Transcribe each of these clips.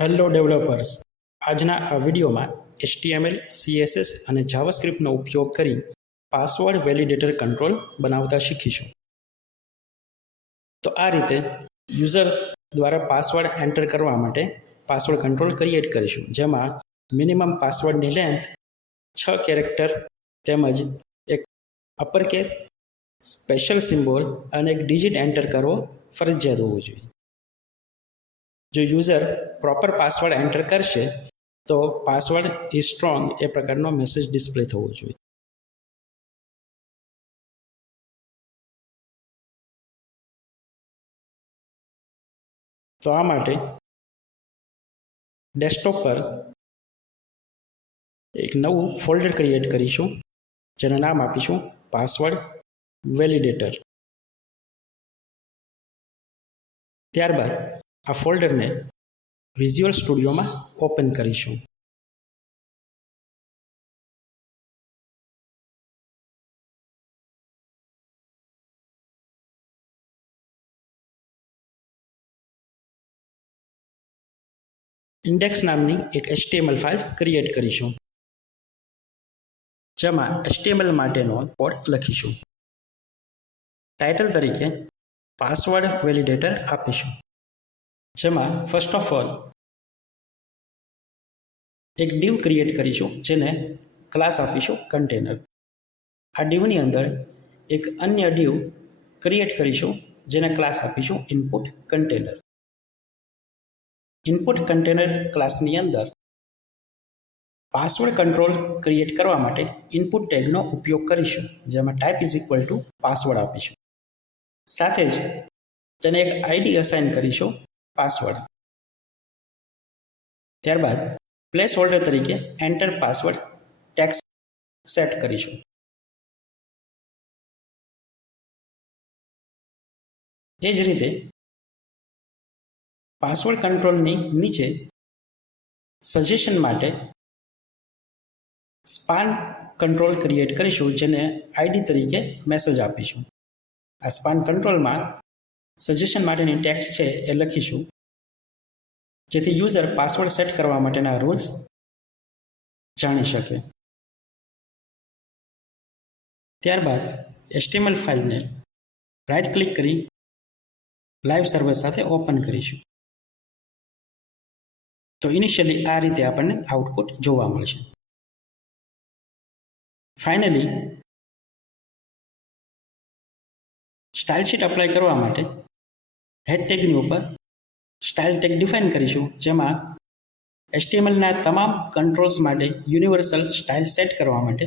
Hello developers, આજના આ વિડીયોમાં HTML, CSS અને જાવાસ્ક્રિપ્ટનો ઉપયોગ કરી પાસવર્ડ વેલિડેટર કંટ્રોલ બનાવતા શીખીશું. તો આ રીતે યુઝર દ્વારા પાસવર્ડ એન્ટર કરવા માટે પાસવર્ડ કંટ્રોલ ક્રિએટ કરીશું, જેમાં મિનિમમ પાસવર્ડની લેન્થ 6 કેરેક્ટર તેમજ એક અપરકેસ, સ્પેશિયલ સિમ્બોલ અને એક ડિજિટ એન્ટર કરવો ફરજિયાત હોવો જોઈએ. જો યુઝર પ્રોપર પાસવર્ડ એન્ટર કરશે તો પાસવર્ડ ઇઝ સ્ટ્રોંગ એ પ્રકારનો મેસેજ ડિસ્પ્લે થવો જોઈએ. તો આ માટે ડેસ્કટોપ પર એક નવું ફોલ્ડર ક્રિએટ કરીશું, જેને નામ આપીશું પાસવર્ડ વેલિડેટર. ત્યારબાદ આ ફોલ્ડરને વિઝ્યુઅલ સ્ટુડિયોમાં ઓપન કરીશું. ઇન્ડેક્સ નામની એક HTML ફાઇલ ક્રિએટ કરીશું, જેમાં HTML માટેનો કોડ લખીશું. ટાઇટલ તરીકે પાસવર્ડ વેલિડેટર આપીશું, જેમાં ફર્સ્ટ ઓફ ઓલ એક ડિવ ક્રિએટ કરીશું, જેને ક્લાસ આપીશું કન્ટેનર. આ ડિવની અંદર એક અન્ય ડિવ ક્રિએટ કરીશું, જેને ક્લાસ આપીશું ઇનપુટ કન્ટેનર. ઇનપુટ કન્ટેનર ક્લાસની અંદર પાસવર્ડ કંટ્રોલ ક્રિએટ કરવા માટે ઇનપુટ ટેગનો ઉપયોગ કરીશું, જેમાં type is equal to password આપીશું. સાથે જ તેને એક આઈડી અસાઇન કરીશું પાસવર્ડ. ત્યારબાદ પ્લેસ હોલ્ડર તરીકે એન્ટર પાસવર્ડ ટેક્સ્ટ સેટ કરીશું. એ જ રીતે પાસવર્ડ કંટ્રોલની નીચે સજેશન માટે સ્પાન કંટ્રોલ ક્રિએટ કરીશું, જેને આઈડી તરીકે મેસેજ આપીશું. આ સ્પાન કંટ્રોલમાં સજેશન માટેની ટેક્સ્ટ છે એ લખીશું, જેથી યુઝર પાસવર્ડ સેટ કરવા માટેના રૂલ્સ જાણી શકે. ત્યારબાદ HTML ફાઇલને રાઇટ ક્લિક કરી લાઈવ સર્વર સાથે ઓપન કરીશું. તો ઇનિશિયલી આ રીતે આપણને આઉટપુટ જોવા મળશે. ફાઇનલી સ્ટાઇલ શીટ અપ્લાય કરવા માટે હેડ ટેગની ઉપર સ્ટાઇલ ટેગ ડિફાઇન કરીશું, જેમાં HTMLના તમામ કંટ્રોલ્સ માટે યુનિવર્સલ સ્ટાઇલ સેટ કરવા માટે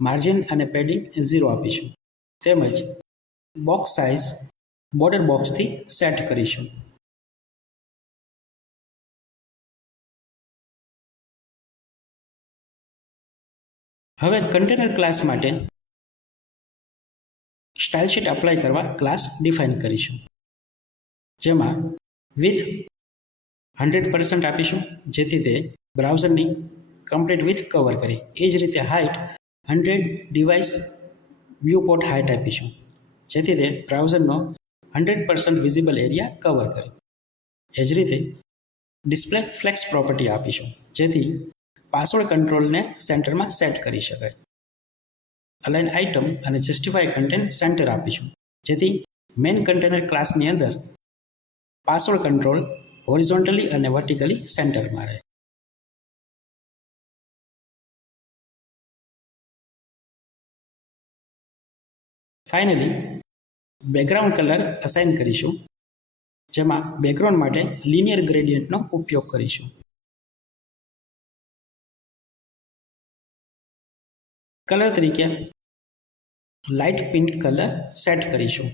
માર્જિન અને પેડિંગ 0 આપીશું. તેમજ બોક્સ સાઇઝ બોર્ડર બોક્સથી સેટ કરીશું. હવે કન્ટેનર ક્લાસ માટે સ્ટાઇલ શીટ અપ્લાય કરવા ક્લાસ ડિફાઇન કરીશું, જેમાં વિથ 100% આપીશું, જેથી તે બ્રાઉઝરની કમ્પ્લીટ વિથ કવર કરે. એ જ રીતે height 100 device view port height આપીશું, જેથી તે બ્રાઉઝરનો 100% વિઝિબલ એરિયા કવર કરે. એ જ રીતે ડિસ્પ્લે ફ્લેક્સ પ્રોપર્ટી આપીશું, જેથી પાસવર્ડ કંટ્રોલને સેન્ટરમાં સેટ કરી શકાય. અલાઇન આઇટમ અને જસ્ટિફાય કન્ટેન્ટ સેન્ટર આપીશું, જેથી મેઇન કન્ટેનર ક્લાસની અંદર પાસવર્ડ કંટ્રોલ હોરિઝોન્ટલી અને વર્ટિકલી સેન્ટરમાં રહે. ફાઇનલી બેકગ્રાઉન્ડ કલર અસાઇન કરીશું, જેમાં બેકગ્રાઉન્ડ માટે લિનિયર ગ્રેડિયન્ટનો ઉપયોગ કરીશું. કલર તરીકે લાઇટ પિંક કલર સેટ કરીશું.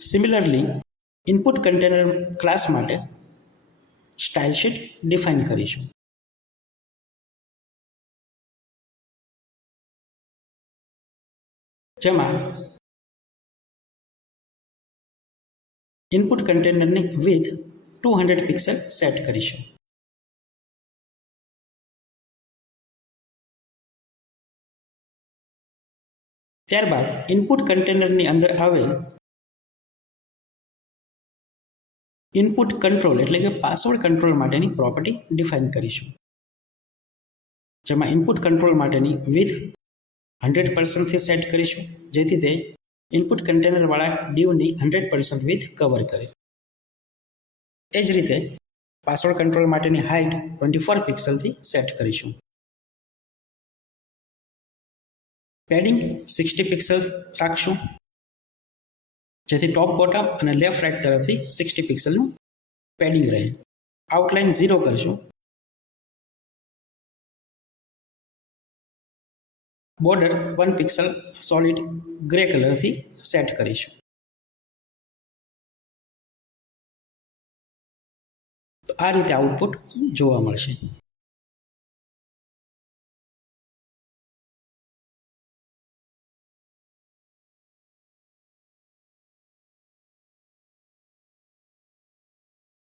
સિમિલરલી ઇનપુટ કન્ટેનર ક્લાસ માટે સ્ટાઇલ શીટ ડિફાઇન કરીશું. જેમાં ઇનપુટ કન્ટેનરની વિડ્થ 200 પિક્સલ સેટ કરીશું. ત્યારબાદ ઇનપુટ કન્ટેનરની અંદર આવેલ ઇનપુટ કંટ્રોલ એટલે કે પાસવર્ડ કંટ્રોલ માટેની પ્રોપર્ટી ડિફાઇન કરીશું, જેમાં ઇનપુટ કંટ્રોલ માટેની વિથ 100%થી સેટ કરીશું, જેથી તે ઇનપુટ કન્ટેનરવાળા ડીવની 100% વિથ કવર કરે. એ જ રીતે પાસવર્ડ કંટ્રોલ માટેની હાઇટ 24 પિક્સલથી સેટ કરીશું. પેડિંગ 60 પિક્સલ રાખશું, જેથી ટોપ બોટમ અને લેફ્ટ રાઇટ તરફથી 60 પિક્સલનું પેડિંગ રહે. આઉટલાઇન 0 કરશું. બોર્ડર 1 પિક્સલ સોલિડ ગ્રે કલરથી સેટ કરીશું. તો આ રીતે આઉટપુટ જોવા મળશે.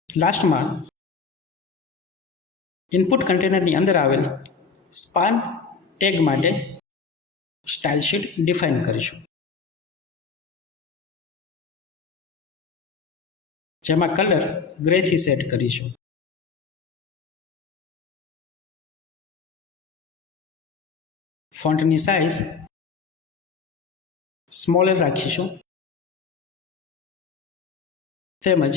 લાસ્ટમાં ઇનપુટ કન્ટેનરની અંદર આવેલ સ્પાન ટેગ માટે સ્ટાઇલ શીટ ડિફાઇન કરીશું, જેમાં કલર ગ્રેથી સેટ કરીશું. ફોન્ટની સાઇઝ સ્મોલર રાખીશું, તેમજ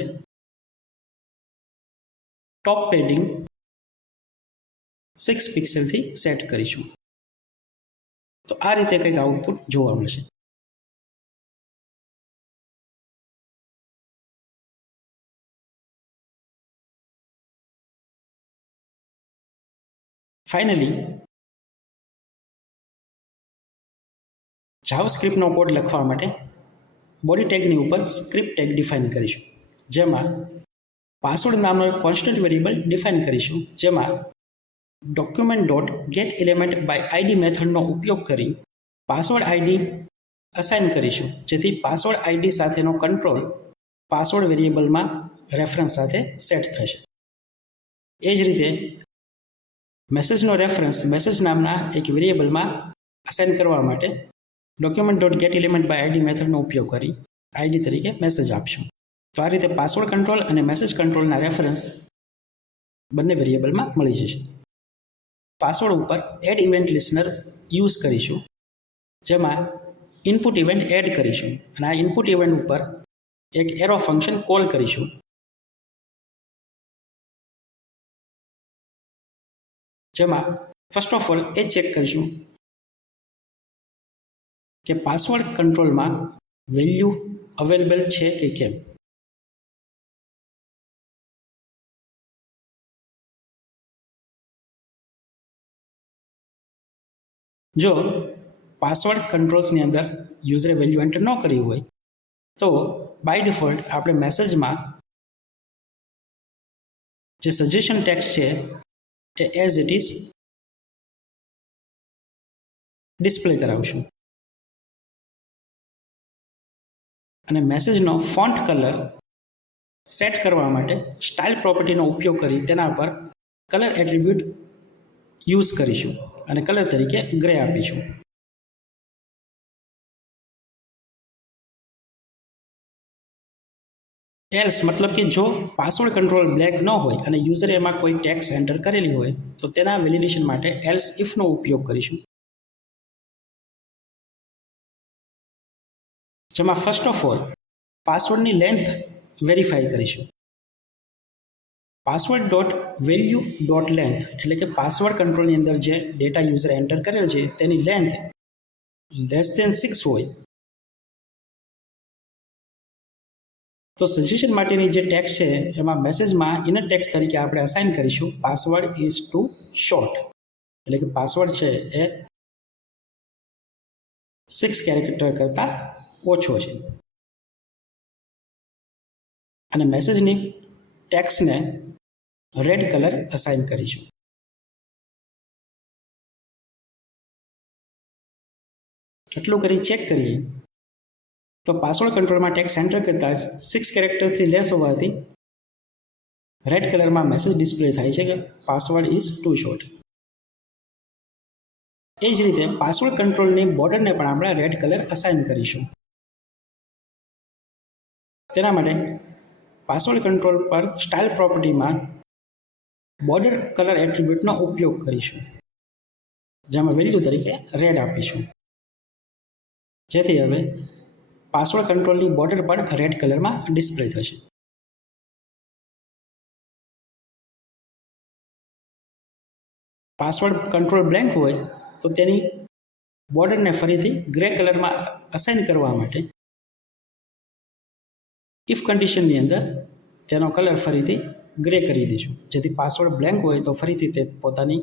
ટોપ પેડિંગ 6 પિક્સલથી સેટ કરીશું. તો આ રીતે કંઈક આઉટપુટ જોવા મળશે. ફાઇનલી જાવાસ્ક્રિપ્ટનો કોડ લખવા માટે બોડી ટેગની ઉપર સ્ક્રિપ્ટ ટેગ ડિફાઇન કરીશું, જેમાં પાસવર્ડ નામનો એક કોન્સ્ટન્ટ વેરિયેબલ ડિફાઇન કરીશું, જેમાં document dot get element by ID મેથડનો ઉપયોગ કરી પાસવર્ડ આઈડી અસાઇન કરીશું, જેથી પાસવર્ડ આઈડી સાથેનો કંટ્રોલ પાસવર્ડ વેરિયેબલમાં રેફરન્સ સાથે સેટ થશે. એ જ રીતે મેસેજનો રેફરન્સ મેસેજ નામના એક વેરિયેબલમાં અસાઇન કરવા માટે document dot get element by ID મેથડનો ઉપયોગ કરી આઈડી તરીકે મેસેજ આપશું. તો આ રીતે પાસવર્ડ કંટ્રોલ અને મેસેજ કંટ્રોલના રેફરન્સ બંને વેરિયેબલમાં મળી જશે. પાસવર્ડ ઉપર એડ ઇવેન્ટ લિસનર યુઝ કરીશું, જેમાં ઇનપુટ ઇવેન્ટ એડ કરીશું, અને આ ઇનપુટ ઇવેન્ટ ઉપર એક એરો ફંક્શન કોલ કરીશું, જેમાં first of all A check કરીશું કે પાસવર્ડ કંટ્રોલમાં વેલ્યુ અવેલેબલ છે કે કેમ. જો પાસવર્ડ કંટ્રોલ્સની અંદર યુઝરે વેલ્યુ એન્ટર ન કરી હોય તો બાય ડિફોલ્ટ આપણે મેસેજમાં જે સજેશન ટેક્સ્ટ છે એ એઝ ઇટ ઇઝ ડિસ્પ્લે કરાવશું, અને મેસેજનો ફોન્ટ કલર સેટ કરવા માટે સ્ટાઇલ પ્રોપર્ટીનો ઉપયોગ કરી તેના પર કલર એટ્રીબ્યુટ યુઝ કરીશું અને કલર તરીકે ગ્રે આપીશું. એલ્સ મતલબ કે જો પાસવર્ડ કંટ્રોલ બ્લેક ન હોય અને યુઝરે એમાં કોઈ ટેક્સ એન્ટર કરેલી હોય તો તેના વેલિડેશન માટે એલ્સ ઇફનો ઉપયોગ કરીશું, જેમાં ફર્સ્ટ ઓફ ઓલ પાસવર્ડની લેન્થ વેરીફાઈ કરીશું. Password dot value dot length એટલે કે પાસવર્ડ કંટ્રોલની અંદર જે ડેટા યુઝર એન્ટર કરેલ છે તેની લેન્થ લેસ દેન 6 હોય તો સજેશન માટેની જે ટેક્સ્ટ છે એમાં મેસેજમાં ઇનર ટેક્સ્ટ તરીકે આપણે અસાઇન કરીશું પાસવર્ડ ઇઝ ટુ શોર્ટ, એટલે કે પાસવર્ડ છે એ 6 કેરેક્ટર કરતાં ઓછો છે, અને મેસેજની ટેક્સ્ટને રેડ કલર અસાઇન કરીશું. એટલું કરી ચેક કરીએ તો પાસવર્ડ કંટ્રોલમાં ટેક્સ્ટ એન્ટર કરતાં જ 6 કેરેક્ટરથી લેસ હોવાથી રેડ કલરમાં મેસેજ ડિસ્પ્લે થાય છે કે પાસવર્ડ ઇઝ ટુ શોર્ટ. એ જ રીતે પાસવર્ડ કંટ્રોલની બોર્ડરને પણ આપણે રેડ કલર અસાઇન કરીશું. તેના માટે પાસવર્ડ કંટ્રોલ પર સ્ટાઇલ પ્રોપર્ટીમાં બોર્ડર કલર એટ્રીબ્યુટનો ઉપયોગ કરીશું, જેમાં વેલ્યુ તરીકે રેડ આપીશું, જેથી હવે પાસવર્ડ કંટ્રોલની બોર્ડર પણ રેડ કલરમાં ડિસ્પ્લે થશે. પાસવર્ડ કંટ્રોલ બ્લેન્ક હોય તો તેની બોર્ડરને ફરીથી ગ્રે કલરમાં અસાઇન કરવા માટે ઇફ કન્ડિશનની અંદર તેનો કલર ફરીથી ગ્રે કરી દઈશું, જેથી પાસવર્ડ બ્લેન્ક હોય તો ફરીથી તે પોતાની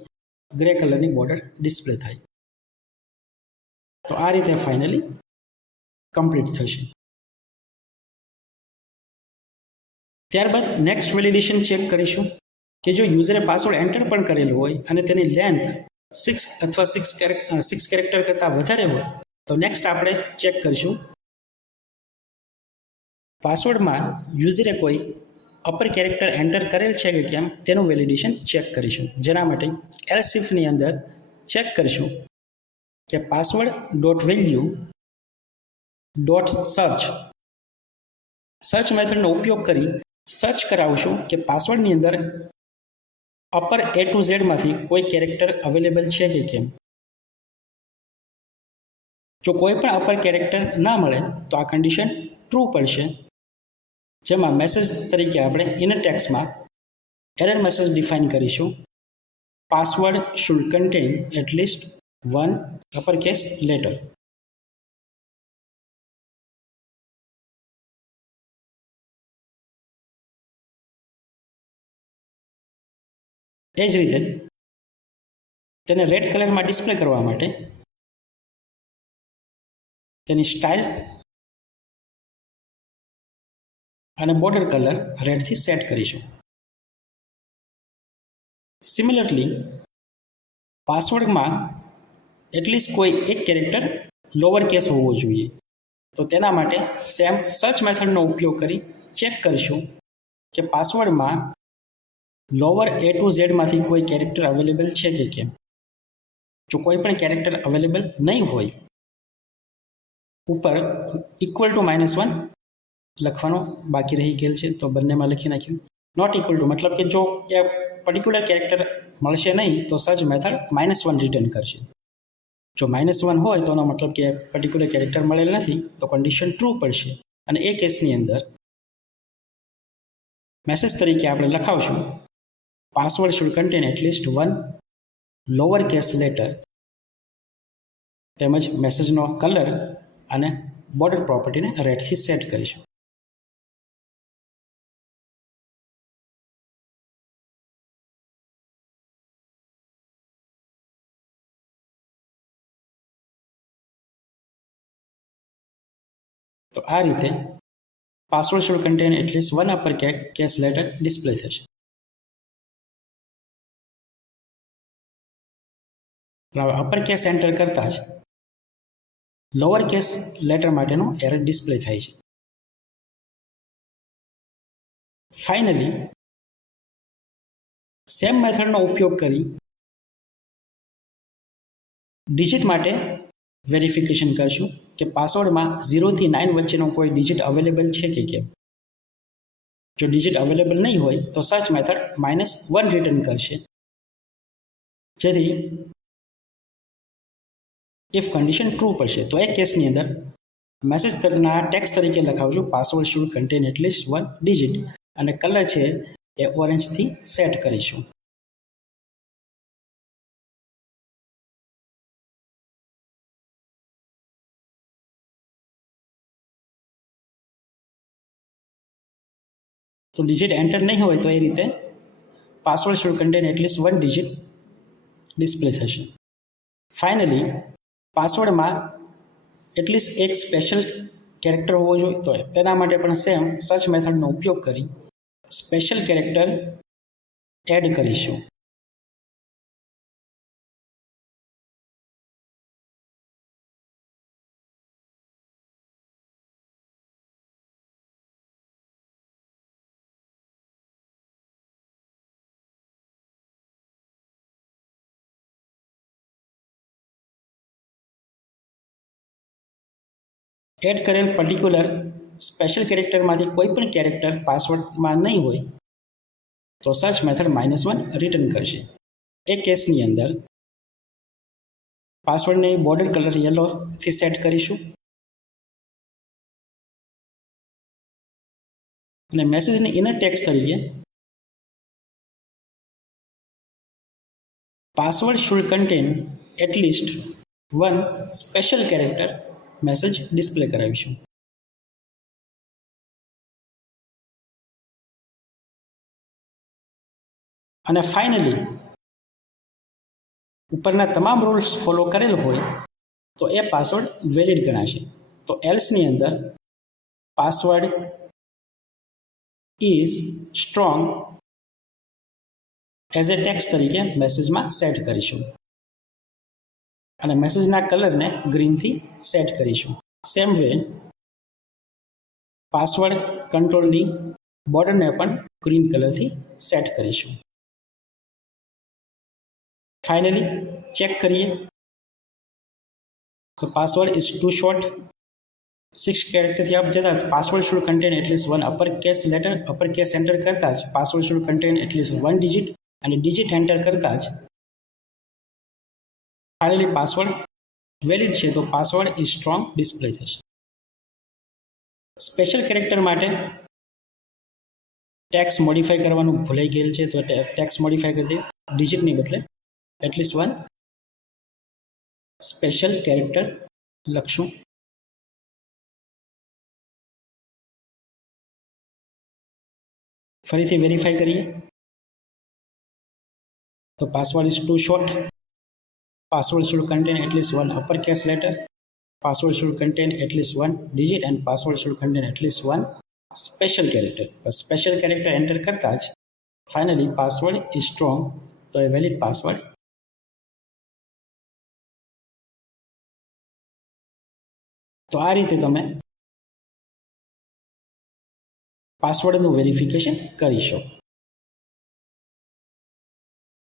ગ્રે કલરની બોર્ડર ડિસ્પ્લે થાય. તો આ રીતે ફાઇનલી કમ્પ્લીટ થશે. ત્યારબાદ નેક્સ્ટ વેલિડેશન ચેક કરીશું કે જો યુઝરે પાસવર્ડ એન્ટર પણ કરેલું હોય અને તેની લેન્થ 6 અથવા 6 કેરેક્ટર કરતાં વધારે હોય તો નેક્સ્ટ આપણે ચેક કરીશું પાસવર્ડમાં યુઝરે કોઈ અપર કેરેક્ટર એન્ટર કરેલ છે કે કેમ તેનું વેલિડેશન ચેક કરીશું. જેના માટે એલ્સ ઇફની અંદર ચેક કરીશું કે password dot value dot search મેથડનો ઉપયોગ કરી સર્ચ કરાવશું કે પાસવર્ડની અંદર અપર A to Z માંથી કોઈ કેરેક્ટર અવેલેબલ છે કે કેમ. જો કોઈ પણ અપર કેરેક્ટર ના મળે તો આ કન્ડિશન ટ્રુ પડશે, જેમાં મેસેજ તરીકે આપણે ઇનર ટેક્સ્ટમાં એરર મેસેજ ડિફાઇન કરીશું. Password should contain at least 1 uppercase letter. એ જ રીતે તેને રેડ કલરમાં ડિસ્પ્લે કરવા માટે તેની સ્ટાઇલ અને બોર્ડર કલર રેડથી સેટ કરીશું. સિમિલરલી પાસવર્ડમાં એટલીસ્ટ કોઈ એક કેરેક્ટર લોઅર કેસ હોવો જોઈએ, તો તેના માટે સેમ સર્ચ મેથડનો ઉપયોગ કરી ચેક કરીશું કે પાસવર્ડમાં લોઅર A to Z માંથી કોઈ કેરેક્ટર અવેલેબલ છે કે કેમ. જો કોઈ પણ કેરેક્ટર અવેલેબલ નહીં હોય, ઉપર ઇક્વલ ટુ -1 લખવાનું બાકી રહી ગયેલ છે તો બંનેમાં લખી નાખ્યું. નોટ ઇક્વલ ટુ મતલબ કે જો એ પર્ટિક્યુલર કેરેક્ટર મળશે નહીં તો સર્ચ મેથડ -1 રિટર્ન કરશે. જો -1 હોય તો એનો મતલબ કે પર્ટિક્યુલર કેરેક્ટર મળેલ નથી, તો કન્ડિશન ટ્રુ પડશે. અને એ કેસની અંદર મેસેજ તરીકે આપણે લખાવશું password should contain at least 1 lower case letter, તેમજ મેસેજનો કલર અને બોર્ડર પ્રોપર્ટીને રેડથી સેટ કરીશું. તો આ રીતે password should contain at least 1 upper case letter display થશે. અપર કેસ એન્ટર કરતાં જ લોઅર કેસ લેટર માટેનું એરર ડિસ્પ્લે થાય છે. ફાઇનલી સેમ મેથડનો ઉપયોગ કરી ડિજિટ માટે વેરિફિકેશન કરશું કે પાસવર્ડમાં 0 થી 9 વચ્ચેનો કોઈ ડિજિટ અવેલેબલ છે કે કેમ. જો ડિજિટ અવેલેબલ નહીં હોય તો સર્ચ મેથડ -1 રિટર્ન કરશે, જેથી ઇફ કન્ડિશન ટ્રુ પડશે. તો એ કેસની અંદર મેસેજના ટેક્સ્ટ તરીકે લખાવશું password should contain at least 1 digit અને કલર છે એ ઓરેન્જથી સેટ કરીશું. તો ડિજિટ એન્ટર નહીં હોય તો એ રીતે password should contain at least 1 digit display થશે. ફાઇનલી પાસવર્ડમાં એટલીસ્ટ એક સ્પેશિયલ કેરેક્ટર હોવો જોઈએ, તો તેના માટે પણ સેમ સર્ચ મેથડનો ઉપયોગ કરી સ્પેશિયલ કેરેક્ટર એડ કરીશું. એડ કરેલ પર્ટિક્યુલર સ્પેશિયલ કેરેક્ટરમાંથી કોઈ પણ કેરેક્ટર પાસવર્ડમાં નહીં હોય તો સર્ચ મેથડ -1 રિટર્ન કરશે. એ કેસની અંદર પાસવર્ડને બોર્ડર કલર યલોથી સેટ કરીશું અને મેસેજની ઇનર ટેક્સ્ટ તરીકે password should contain at least 1 special character message display કરાવીશું. અને ફાઇનલી ઉપરના તમામ રૂલ્સ ફોલો કરેલ હોય તો એ પાસવર્ડ વેલિડ ગણાશે. તો એલ્સની અંદર password is strong as a text તરીકે મેસેજમાં સેટ કરીશું અને મેસેજના કલરને ગ્રીનથી સેટ કરીશું. સેમ વે પાસવર્ડ કંટ્રોલની બોર્ડરને પણ ગ્રીન કલરથી સેટ કરીશું. ફાઇનલી ચેક કરીએ તો પાસવર્ડ ઇઝ ટુ શોર્ટ 6 કેરેક્ટરથી અપ જતા જ password should contain at least 1 upper case letter, upper case enter કરતા જ password should contain at least 1 digit અને ડિજિટ એન્ટર કરતા જ ફાઇનલી પાસવર્ડ વેલિડ છે તો પાસવર્ડ ઇઝ સ્ટ્રોંગ ડિસ્પ્લે થશે. સ્પેશિયલ કેરેક્ટર માટે ટેક્સ મોડિફાઈ કરવાનું ભૂલાઈ ગયેલ છે તો ટેક્સ મોડિફાઈ કરી દે. ડિજિટની બદલે એટલીસ્ટ 1 સ્પેશિયલ કેરેક્ટર લખશું. ફરીથી વેરીફાઈ કરીએ તો password is too short. Password should contain at least 1 upper case letter, password should contain at least 1 digit and password should contain at least 1 special character. Special character enter કરતા જ finally password is strong તો એ valid password. તો આ રીતે તમે પાસવર્ડનું verification કરી શકો.